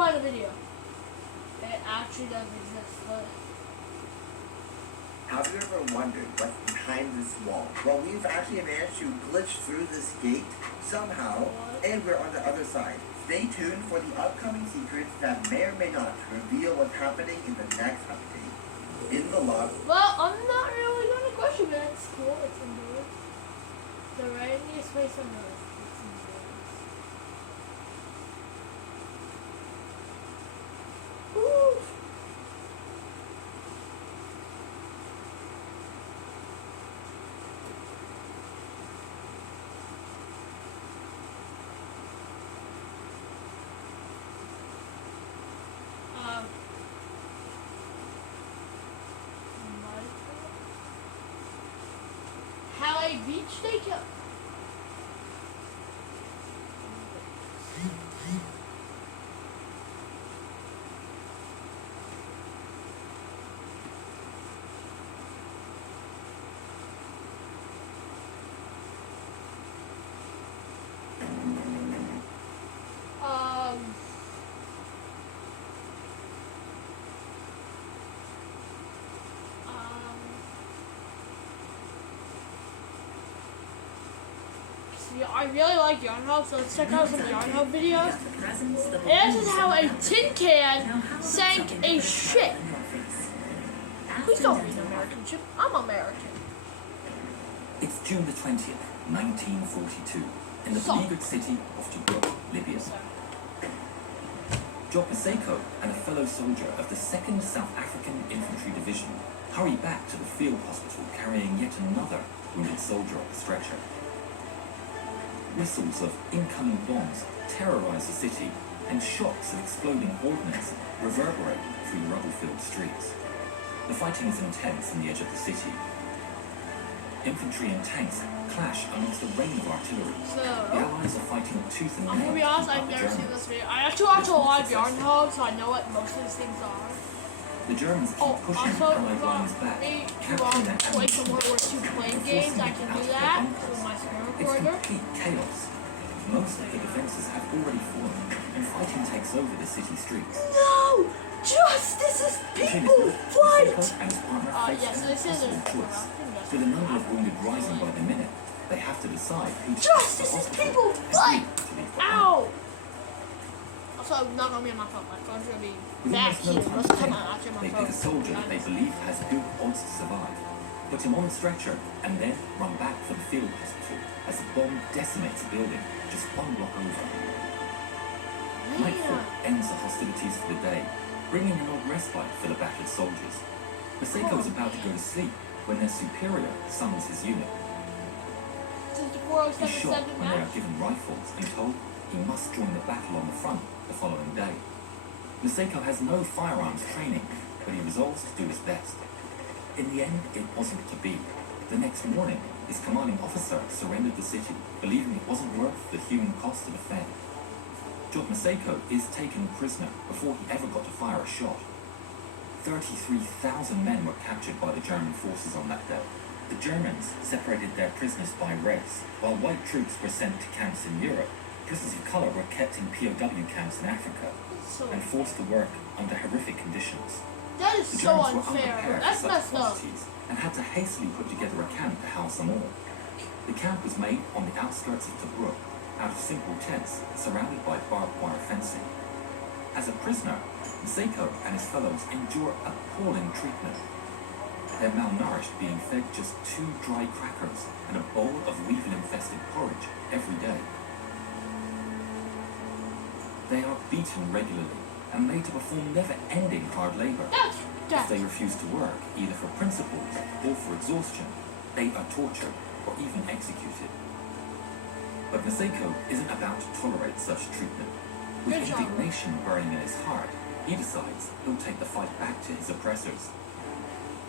find a video. It actually does exist, but... Have you ever wondered what's behind this wall? Well, we've actually managed to glitch through this gate somehow, and we're on the other side. Stay tuned for the upcoming secrets that may or may not reveal what's happening in the next update. In the log. Well, I'm not really going to question it. It's cool. It's indoors. The rainy space indoors. It's indoors. Woo! How a beach station. Yeah, I really like Yarn Hub, so let's check out some Yarn Hub videos. And this is how a tin can sank a ship. Please don't read American ship. I'm American. It's June the 20th, 1942, in the beleaguered city of Tobruk, Libya. Job Maseko and a fellow soldier of the 2nd South African Infantry Division hurry back to the field hospital carrying yet another wounded soldier on the stretcher. Whistles of incoming bombs terrorize the city, and shocks of exploding ordnance reverberate through the rubble-filled streets. The fighting is intense on the edge of the city. Infantry and tanks clash amongst a rain of artillery. So, the Allies are fighting tooth and nail. I'm gonna be honest, I've never seen this video. I actually watch a lot of Yarn Hub, so I know what most of these things are. The Germans keep pushing Allied lines back, capturing their play some World War II playing games. I can do that with my screen It's recorder. complete chaos. Most of the defenses have already fallen, and fighting takes over the city streets. No! Justice is people fight! And his partner face Yes, an this is impossible choice. With a number of wounded rising by the minute, they have to decide who to Justice is people fight! Ow! Also, I'm not gonna be on my phone. My phone's gonna be back here. Let's come on, actually, my they phone. pick a soldier that they believe has good odds to survive, put him on the stretcher, and then run back for the field hospital as the bomb decimates a building just 1 block over. Nightfall ends the hostilities for the day, bringing an odd respite for the battered soldiers. Maseko is about to go to sleep when their superior summons his unit. He's shocked when they are given rifles and told he must join the battle on the front the following day. Maseko has no firearms training, but he resolves to do his best. In the end, it wasn't to be. The next morning, his commanding officer surrendered the city, believing it wasn't worth the human cost to defend. Job Maseko is taken prisoner before he ever got to fire a shot. 33,000 men were captured by the German forces on that day. The Germans separated their prisoners by race, while white troops were sent to camps in Europe. Prisoners of colour were kept in POW camps in Africa and forced to work under horrific conditions. That is The so Germans were unfair. unprepared That's for such messed up. atrocities and had to hastily put together a camp to house them all. The camp was made on the outskirts of Tobruk, out of simple tents surrounded by barbed wire fencing. As a prisoner, Maseko and his fellows endure appalling treatment. They're malnourished, being fed just 2 dry crackers and a bowl of weevil-infested porridge every day. They are beaten regularly and made to perform never-ending hard labor. If they refuse to work, either for principles or for exhaustion, they are tortured or even executed. But Maseko isn't about to tolerate such treatment. With indignation burning in his heart, he decides he'll take the fight back to his oppressors.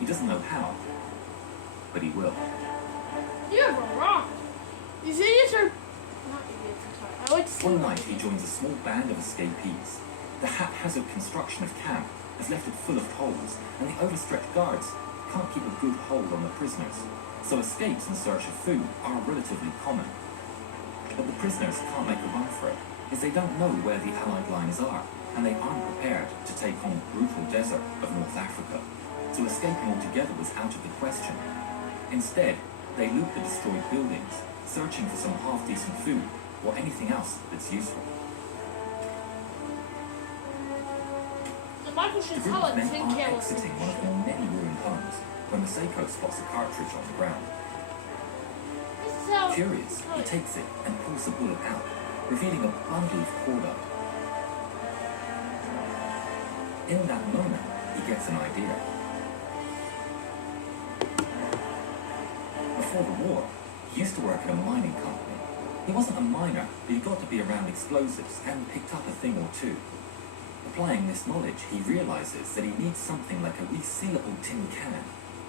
He doesn't know how, but he will. You're wrong. These idiots are not idiots. I'm sorry. I like to see One night he joins a small band of escapees. The haphazard construction of camp has left it full of holes, and the overstretched guards can't keep a good hold on the prisoners, so escapes in search of food are relatively common. But the prisoners can't make a run for it, as they don't know where the Allied lines are, and they aren't prepared to take on the brutal desert of North Africa, so escaping altogether was out of the question. Instead, they loot the destroyed buildings, searching for some half-decent food or anything else that's useful. The Michael should The group tell of a men tin are can. exiting one of the many ruined homes when Masako spots a cartridge on the ground. Curious, he takes it and pulls the bullet out, revealing a bundle of cordite. In that moment, he gets an idea. Before the war, he used to work at a mining company. He wasn't a miner, but he got to be around explosives and picked up a thing or two. Applying this knowledge, he realizes that he needs something like a resealable tin can,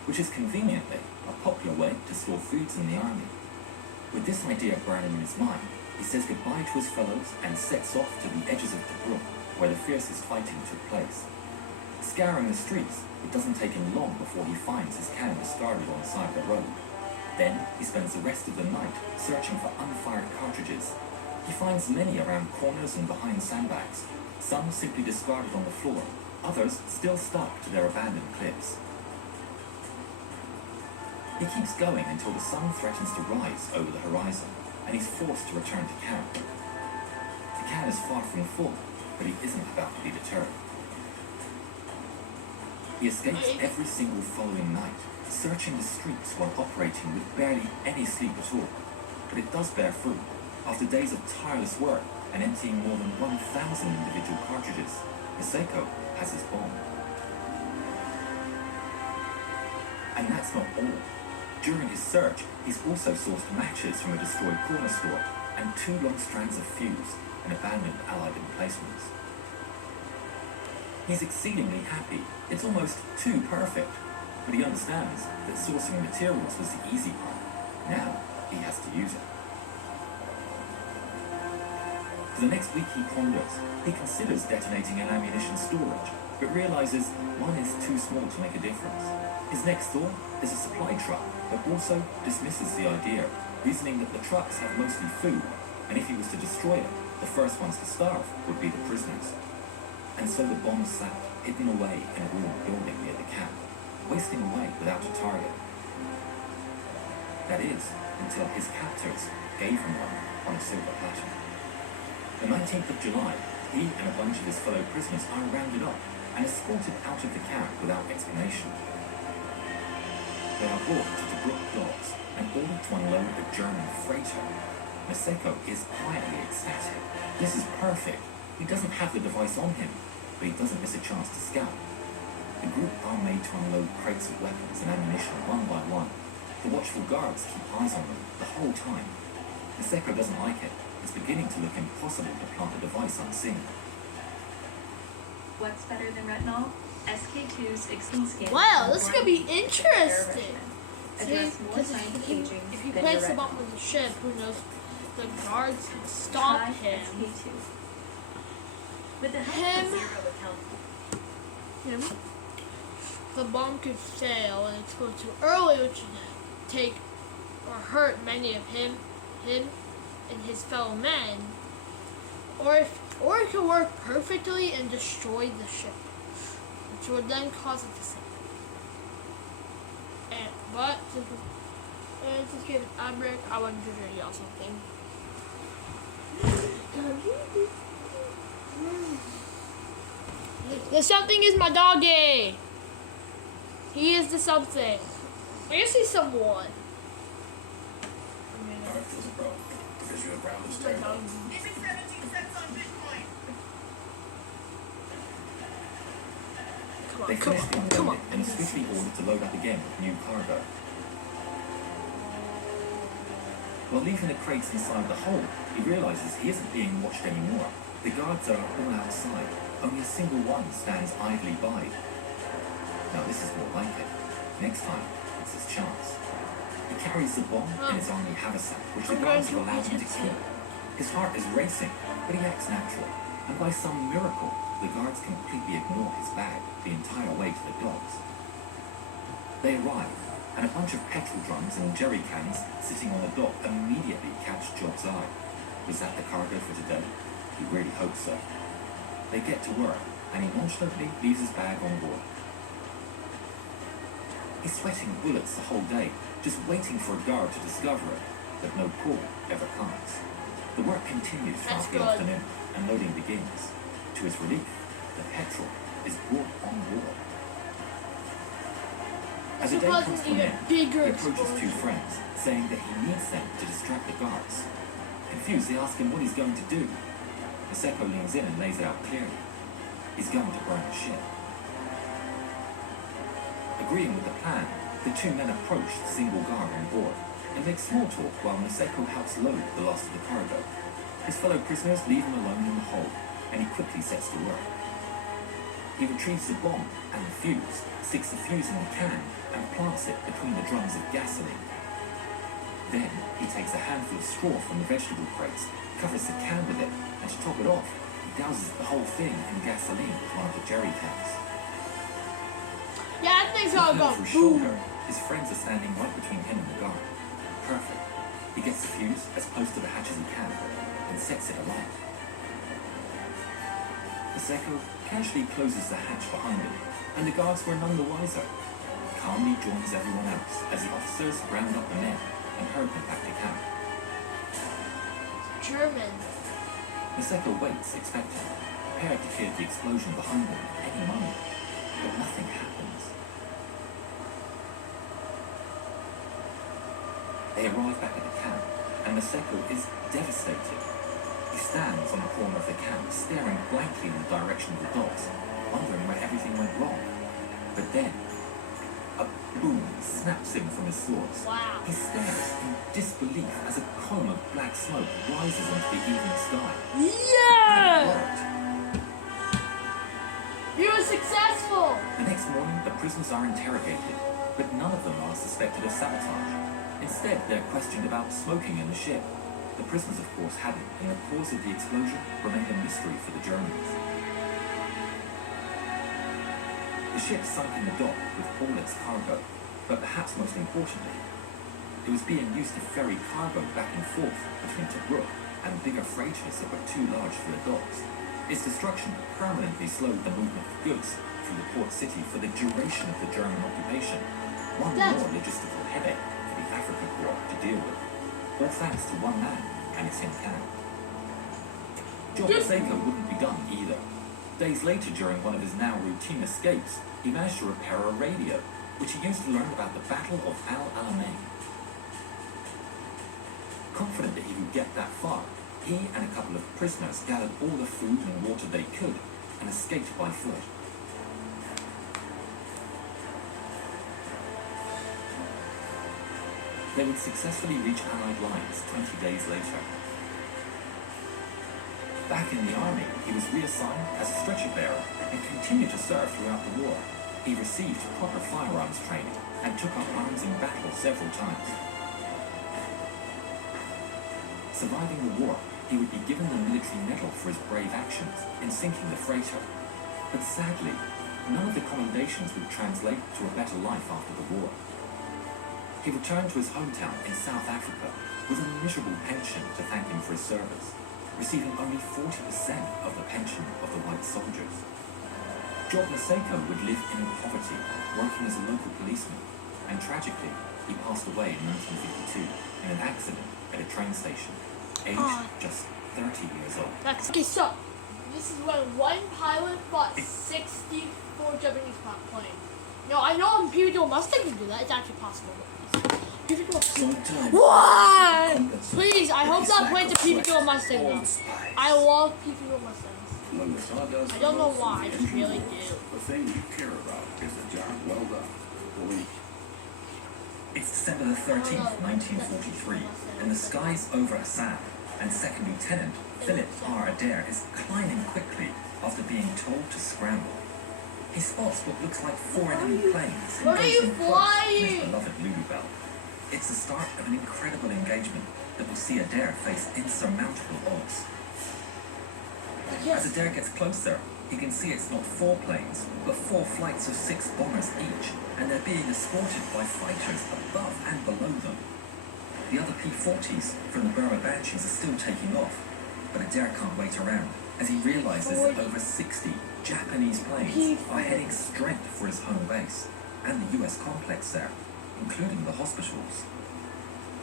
which is conveniently a popular way to store foods in the army. With this idea burning in his mind, he says goodbye to his fellows and sets off to the edges of Tobruk, where the fiercest fighting took place. Scouring the streets, it doesn't take him long before he finds his can discarded on the side of the road. Then, he spends the rest of the night searching for unfired cartridges. He finds many around corners and behind sandbags, some simply discarded on the floor, others still stuck to their abandoned cliffs. He keeps going until the sun threatens to rise over the horizon, and he's forced to return to camp. The can is far from full, but he isn't about to be deterred. He escapes every single following night, searching the streets while operating with barely any sleep at all. But it does bear fruit. After days of tireless work and emptying more than 1,000 individual cartridges, Masako has his bomb. And that's not all. During his search, he's also sourced matches from a destroyed corner store and 2 long strands of fuse in abandoned Allied emplacements. He's exceedingly happy. It's almost too perfect. But he understands that sourcing materials was the easy part. Now, he has to use it. For the next week he ponders. He considers detonating an ammunition storage, but realizes one is too small to make a difference. His next thought is a supply truck, but also dismisses the idea, reasoning that the trucks have mostly food, and if he was to destroy it, the first ones to starve would be the prisoners. And so the bomb sat, hidden away in a ruined building near the camp, wasting away without a target. That is, until his captors gave him one on a silver platter. The 19th of July, he and a bunch of his fellow prisoners are rounded up and escorted out of the camp without explanation. They are brought to the Brook docks and ordered to unload a German freighter. Masako is quietly ecstatic. This is perfect. He doesn't have the device on him, but he doesn't miss a chance to scout. The group are made to unload crates of weapons and ammunition one by one. The watchful guards keep eyes on them the whole time. Masako doesn't like it. It's beginning to look impossible to plant a device unseen. What's better than retinol? SK2's extreme skin. Wow, this is gonna be interesting. Address more signs of aging If he than plants your him up retinol. on the ship, who knows? The guards can stop Try him. SK2. With the help of zero account. The bomb could fail and explode too early, which would take or hurt many of him and his fellow men. Or it could work perfectly and destroy the ship, which would then cause it to sink. But since we have an ad break, I wanted to yell something. The something is my doggy. He is the something. I guess he's someone. Alright, feels a problem. Because you have ground this My turn. dog. Give me 17 cents on Bitcoin. They Come finish the on, come on. unloading and are swiftly ordered to load up again with new cargo. While leaving the crates inside the hold, he realizes he isn't being watched anymore. The guards are all outside. Only a single one stands idly by. Now this is more like it. Next time, it's his chance. He carries the bomb in his army haversack, which the guards have allowed him to keep. His heart is racing, but he acts natural. And by some miracle, the guards completely ignore his bag the entire way to the docks. They arrive, and a bunch of petrol drums and jerry cans sitting on the dock immediately catch Job's eye. Was that the cargo for today? He really hopes so. They get to work, and he nonchalantly leaves his bag on board. He's sweating bullets the whole day, just waiting for a guard to discover it, but no call ever comes. The work continues throughout the afternoon, and loading begins. To his relief, the petrol is brought on board. As the day comes to an end, he approaches two friends, saying that he needs them to distract the guards. Confused, they ask him what he's going to do. Maseko leans in and lays it out clearly. He's going to burn the ship. Agreeing with the plan, the two men approach the single guard on board and make small talk while Maseko helps load the last of the cargo. His fellow prisoners leave him alone in the hold, and he quickly sets to work. He retrieves the bomb and the fuse, sticks the fuse in the can, and plants it between the drums of gasoline. Then, he takes a handful of straw from the vegetable crates, covers the can with it, and to top it off, he douses the whole thing in gasoline with one of the jerry cans. Yeah, that thing's all Over go his boom. shoulder, his friends are standing right between him and the guard. Perfect. He gets the fuse as close to the hatch as he can, and sets it alight. Maseko casually closes the hatch behind him, and the guards were none the wiser. Calmly joins everyone else as the officers round up the men and herd them back to camp. German. Maseko waits, expecting, prepared to hear the explosion behind them at any moment, but nothing happens. They arrive back at the camp, and Maseko is devastated. He stands on the corner of the camp, staring blankly in the direction of the dogs, wondering where everything went wrong. But then, a boom snaps him from his thoughts. Wow. He stares in disbelief as a column of black smoke rises into the evening sky. It Yeah! worked. You were successful! The next morning, the prisoners are interrogated, but none of them are suspected of sabotage. Instead, they're questioned about smoking in the ship. The prisoners, of course, hadn't, and the cause of the explosion remained a mystery for the Germans. The ship sunk in the dock with all its cargo, but perhaps most importantly, it was being used to ferry cargo back and forth between Tobruk and bigger freighters that were too large for the docks. Its destruction permanently slowed the movement of goods through the port city for the duration of the German occupation. One more logistical headache for the Africa Corps to deal with, all thanks to one man and his tin can. Job Maseko wouldn't be done either. Days later, during one of his now routine escapes, he managed to repair a radio, which he used to learn about the Battle of Al Alamein. Confident that he would get that far, he and a couple of prisoners gathered all the food and water they could and escaped by foot. They would successfully reach Allied lines 20 days later. Back in the army, he was reassigned as a stretcher bearer and continued to serve throughout the war. He received proper firearms training and took up arms in battle several times. Surviving the war, he would be given the military medal for his brave actions in sinking the freighter. But sadly, none of the commendations would translate to a better life after the war. He returned to his hometown in South Africa with a miserable pension to thank him for his service, receiving only 40% of the pension of the white soldiers. Job Maseko would live in poverty, working as a local policeman, and tragically, he passed away in 1952 in an accident at a train station, aged just 30 years old. Okay, so this is when one pilot fought 64 Japanese planes. No, I know PV Mustang can do that. It's actually possible. What? Please, I hope that plane's a PV Mustang though. I love PV Mustangs. I don't know why, I just really do. The thing you care about is the job well done. Believe. It's December the 13th, 1943, and the skies over Assad, and Second Lieutenant Philip R. Adair is climbing quickly after being told to scramble. He spots what looks like 4 enemy planes and Where are goes you in close to flying? his beloved Lulubelle. It's the start of an incredible engagement that will see Adair face insurmountable odds. As Adair gets closer, he can see it's not 4 planes, but 4 flights of 6 bombers each, and they're being escorted by fighters above and below them. The other P-40s from the Burma Banshees are still taking off, but Adair can't wait around, as he realizes that over 60 Japanese planes are heading straight for his home base and the US complex there, including the hospitals.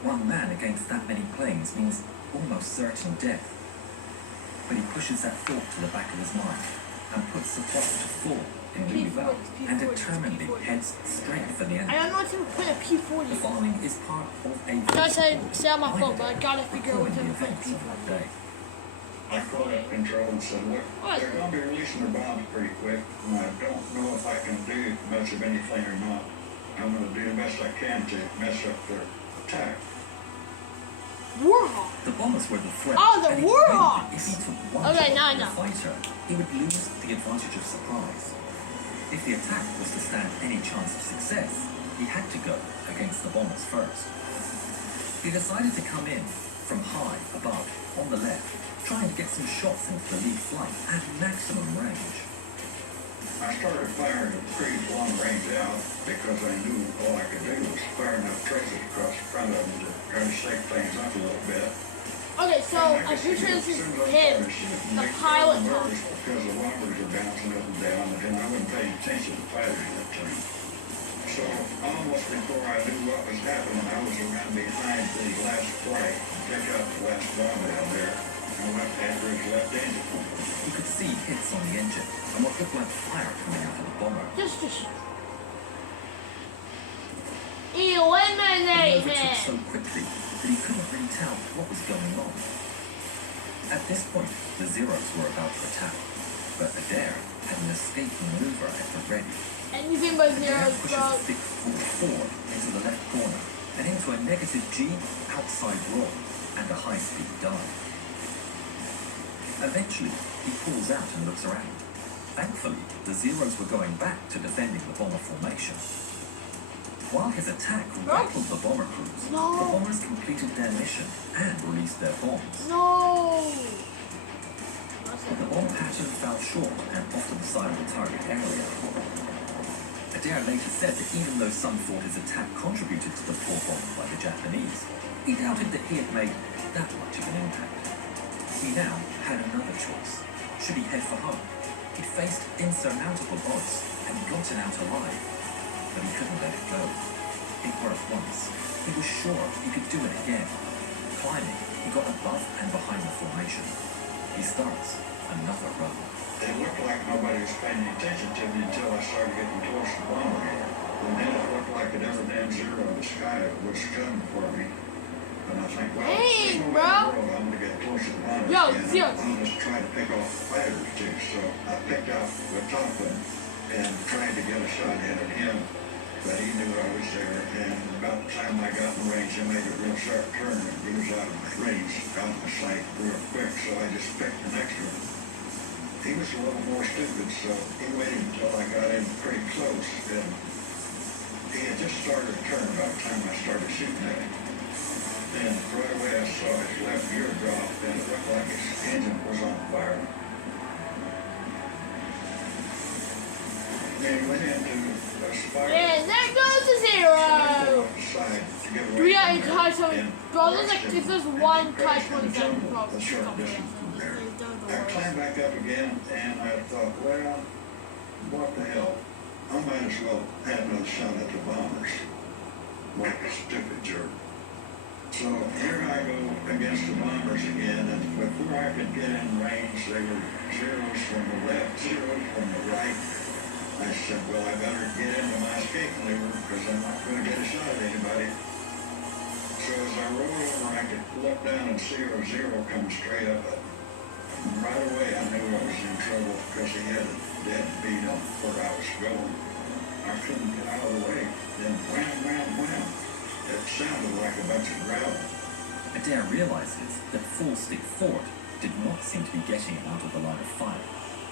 One man against that many planes means almost certain death. But he pushes that thought to the back of his mind and puts the plot to full in Louisville and determinedly heads straight for the end. I don't know what to put a P40. The following is part of a I gotta say on my phone, but I gotta figure out what to put a events of that P40. day. I called up control and said, look, they're going to be releasing their bombs pretty quick, and I don't know if I can do much of anything or not. I'm going to do the best I can to mess up their attack. Warhawk. The bombers were the threat. Oh, the and he knew Warhawks! that if he took one Okay, shot now I at the know. fighter, he would lose the advantage of surprise. If the attack was to stand any chance of success, he had to go against the bombers first. He decided to come in from high above, on the left, trying to get some shots into the lead flight at maximum range. I started firing a pretty long range out because I knew all I could do was fire enough traces across the front of them to try to shake things up a little bit. Okay, so I'm pretty sure this is him, the pilot talking. Because the bombers are bouncing up and down, and I wasn't paying attention to fighters at that time. So almost before I knew what was happening, I was around behind the last flight, picked up the last bomb down there, and went after his left engine. He could see hits on the engine and what looked like fire coming out of the bomber. Just He eliminate overtook so him. quickly that he couldn't really tell what was going on. At this point, the Zeros were about to attack, but Adair had an escape maneuver at the ready. Anything but Adair zeros, pushes bro. the big forward into the left corner and into a negative G outside roll and a high-speed dive. Eventually, he pulls out and looks around. Thankfully, the Zeros were going back to defending the bomber formation. While his attack rattled the bomber crews, the bombers completed their mission and released their bombs. No. The bomb pattern fell short and off to the side of the target area. Adair later said that even though some thought his attack contributed to the poor bomb by the Japanese, he doubted that he had made that much of an impact. He now had another choice. Should he head for home? He'd faced insurmountable odds and gotten out alive, but he couldn't let it go. It worked once. He was sure he could do it again. Climbing, he got above and behind the formation. He starts another run. It looked like nobody was paying attention to me until I started getting close to the bomb again. And then it looked like an every damn zero in the sky was coming for me. And I think, well, Dang, there's no way in bro. the world I'm going to get close to the bomb Yo, again. Zeus. I'm just trying to pick off fighters too. So I picked out the top one and tried to get a shot at him. But he knew I was there, and about the time I got in range, I made a real sharp turn, and he was out of my range, out of my sight real quick, so I just picked the next one. He was a little more stupid, so he waited until I got in pretty close, and he had just started to turn about the time I started shooting at him. And right away I saw his left gear drop, and it looked like his engine was on fire. Then he went into a spiral. And there goes the zero. Do we got a Kai 20? Bro, there's like, if there's one Kai 27, bro, it's just up there. I climbed back up again, and I thought, well, what the hell? I might as well have another shot at the bombers. Like a stupid jerk. So here I go against the bombers again, and before I could get in range, they were zeros from the left, zeros from the right. I said, well, I better get into my escape maneuver because I'm not going to get a shot at anybody. So as I roll over, I could look down and see a zero come straight up. Right away, I knew I was in trouble because he had a dead beat on where I was going. I couldn't get out of the way. Then wham, wham, wham. It sounded like a bunch of gravel. Adair realizes that full stick forward did not seem to be getting him out of the line of fire.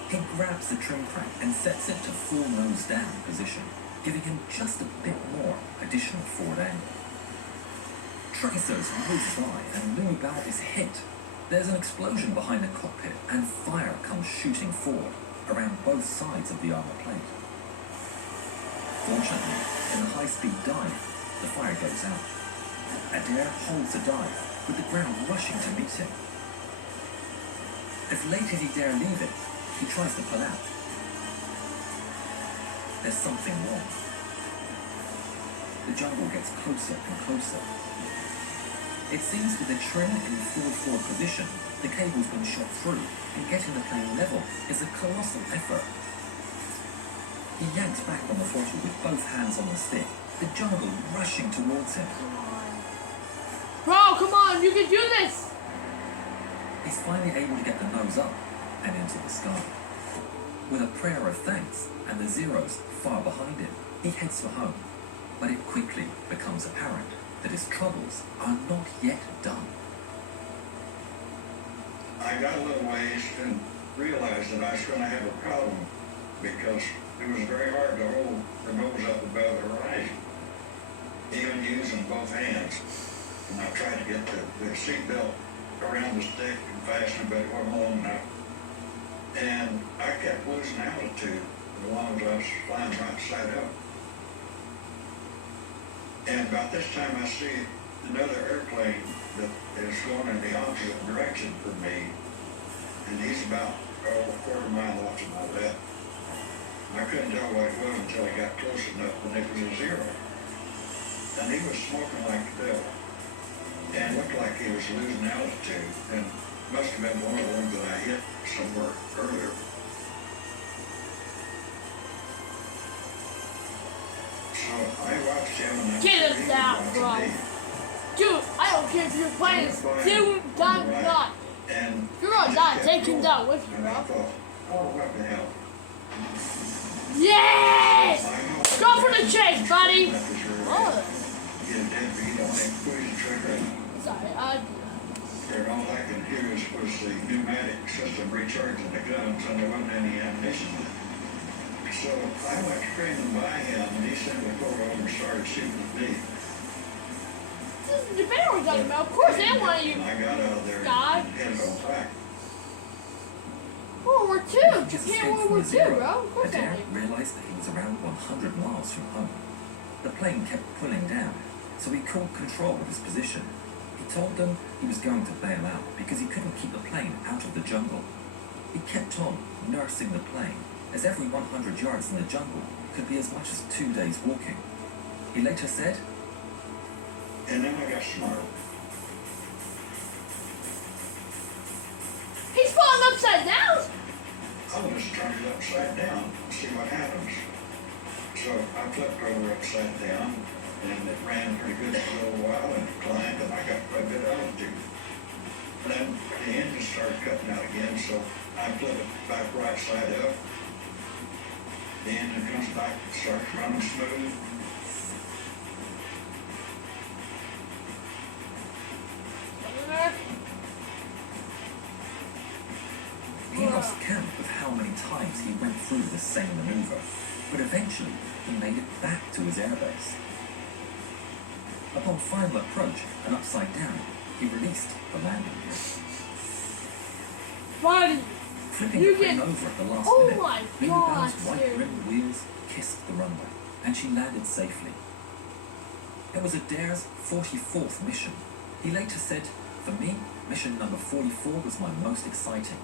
He grabs the trim crank and sets it to full nose down position, giving him just a bit more additional forward angle. Tracers whiz by and Louisville is hit. There's an explosion behind the cockpit and fire comes shooting forward around both sides of the armor plate. Fortunately, in the high-speed dive, the fire goes out. Adair holds the dive, with the ground rushing to meet him. As late as he dare leave it, he tries to pull out. There's something wrong. The jungle gets closer and closer. It seems with the trim in full forward position, the cable's been shot through, and getting the plane level is a colossal effort. He yanks back on the throttle with both hands on the stick, the jungle rushing towards him. Bro, come on, you can do this! He's finally able to get the nose up and into the sky. With a prayer of thanks and the zeros far behind him, he heads for home. But it quickly becomes apparent that his troubles are not yet done. I got a little ways and realized that I was going to have a problem because it was very hard to hold the nose up above the horizon, even using both hands. And I tried to get the seat belt around the stick and fasten it, but it wasn't long enough. And I kept losing altitude as long as I was flying right side up. And about this time I see another airplane that is going in the opposite direction from me. And he's about a quarter mile off to my left. I couldn't tell what it was until I got close enough and it was a zero. And he was smoking like the devil. And looked like he was losing altitude. And must have been one of the ones that I hit somewhere earlier. So I watched him and I Get him down, bro. Dude, I don't care if you're playing Dude, die or not. And If you're gonna die, take him down with you, and I bro. thought, oh, what the hell? Yes! Go for the chase, buddy! Oh. Get a deadbeat on that squeeze trigger. Sorry, And all I could hear was the pneumatic system recharging the guns, and there wasn't any ammunition. So I went screaming by him, and he sent me over and started shooting at me. This is the debate we're talking about. Of course, they want you. And I got out of there God. and headed on back. World War II. Japan World War II, bro. Of course Adair they realized that he was around 100 miles from home. The plane kept pulling down, so he caught control of his position. He told them he was going to bail out because he couldn't keep the plane out of the jungle. He kept on nursing the plane, as every 100 yards in the jungle could be as much as 2 days walking. He later said, And then I got smart. He's falling upside down. I'll just turn it upside down and see what happens. So I flipped over upside down, and it ran pretty good for a little while, and it climbed, and I got quite a bit of altitude. Then the engine started cutting out again, so I flip it back right side up. The engine comes back, starts running smooth. he lost count of how many times he went through the same maneuver, but eventually he made it back to his airbase. Upon final approach and upside down, he released the landing gear. Buddy. Flipping You the plane get- over at the last Oh minute, my Lily God, Bell's white seriously. rimmed wheels kissed the runway, and she landed safely. It was Adair's 44th mission. He later said, "For me, mission number 44 was my most exciting.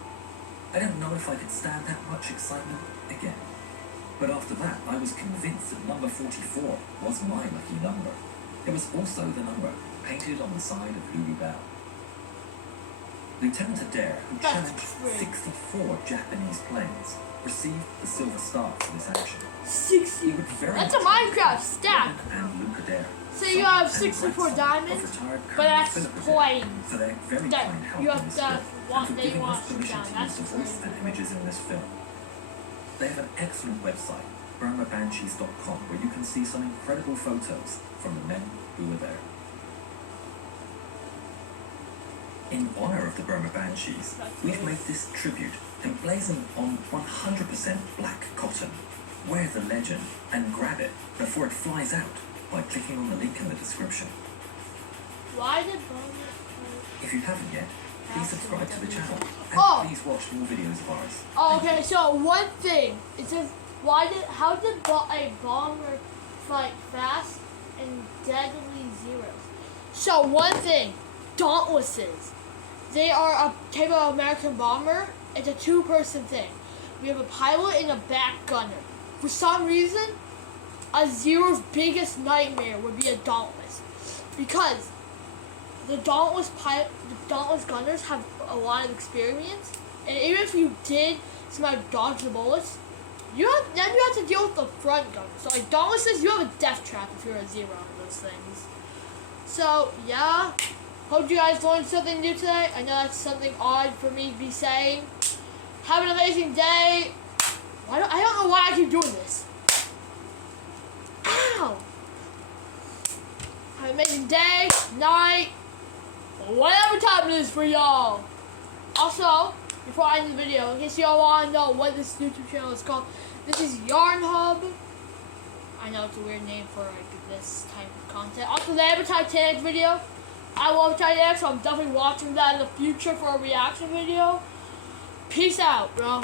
I don't know if I could stand that much excitement again. But after that, I was convinced that number 44 was my lucky number. It was also the number painted on the side of Lulu Bell." Lieutenant Adair, who That's challenged great. 64 Japanese planes, received the Silver Star for this action. 60. He would very That's a much Minecraft stack. and Luke Adair. So you have 64 diamonds, but that's planes. For their very That kind help you in have this to film, want- and for they giving want us to permission down. to That's use the voice crazy. and images in this film. They have an excellent website, burmabanshees.com, where you can see some incredible photos from the men who were there. In honor of the Burma Banshees, we've made this tribute emblazoned on 100% black cotton. Wear the legend and grab it before it flies out by clicking on the link in the description. Why did Bonus If you haven't yet, please subscribe to the channel and Oh. please watch more videos of ours. Oh, okay, so one thing. It says, how did a bomber fight fast and deadly zeros? So one thing, dauntlesses. They are a type of American bomber. It's a two-person thing. We have a pilot and a back gunner. For some reason, a Zero's biggest nightmare would be a Dauntless, because the Dauntless gunners have a lot of experience, and even if you did somehow dodge the bullets, you have to deal with the front gunner. So like Dauntlesses, you have a death trap if you're a Zero on those things. So yeah, hope you guys learned something new today. I know that's something odd for me to be saying. Have an amazing day. I don't know why I keep doing this. Ow! Have an amazing day, night, whatever time it is for y'all. Also, before I end the video, in case y'all want to know what this YouTube channel is called, this is Yarn Hub. I know it's a weird name for like this type of content. Also, they have a Titanic video. I love Titanic, so I'm definitely watching that in the future for a reaction video. Peace out, bro.